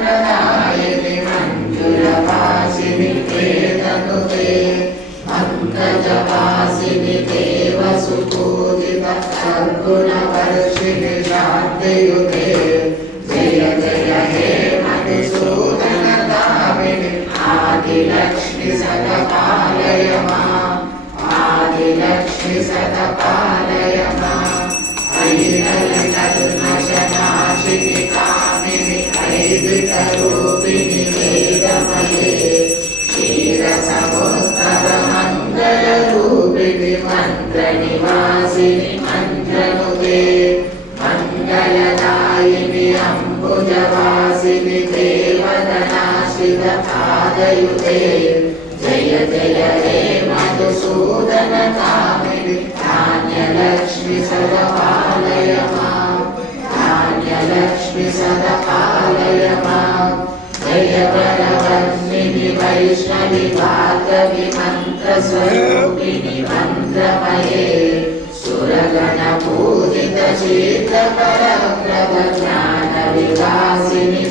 प्रदायिनि मञ्जुलवासिनि वेदनुते पङ्कजवासिनि देवसुपूजित सद्गुणवर्षिणि शान्तियुते जय जय हे मधुसूदनदामिनि आदिलक्ष्मि सदपालय माम् आदिलक्ष्मि सदपालय माम् ऐललितकल्मषनाशिनि कामिनि ऐदितरूपिणि वेदमये क्षीरसमुद्रमङ्गलरूपिणि मन्त्रनिवासिनि मञ्जनुते मङ्गलदायिनि अम्बुजवासिनि देवगणाश्रितपादयुते जय जय हे मधुसूदनकामिनि धान्यलक्ष्मि सदपालय माम् धान्यलक्ष्मि सदपालय माम् जय वरवर्णिनि वैष्णवि भार्गवि मन्त्रस्वरूपिणि मन्त्रमये सुरगणपूजित शीघ्रपरप्रभ ज्ञानविकासिनि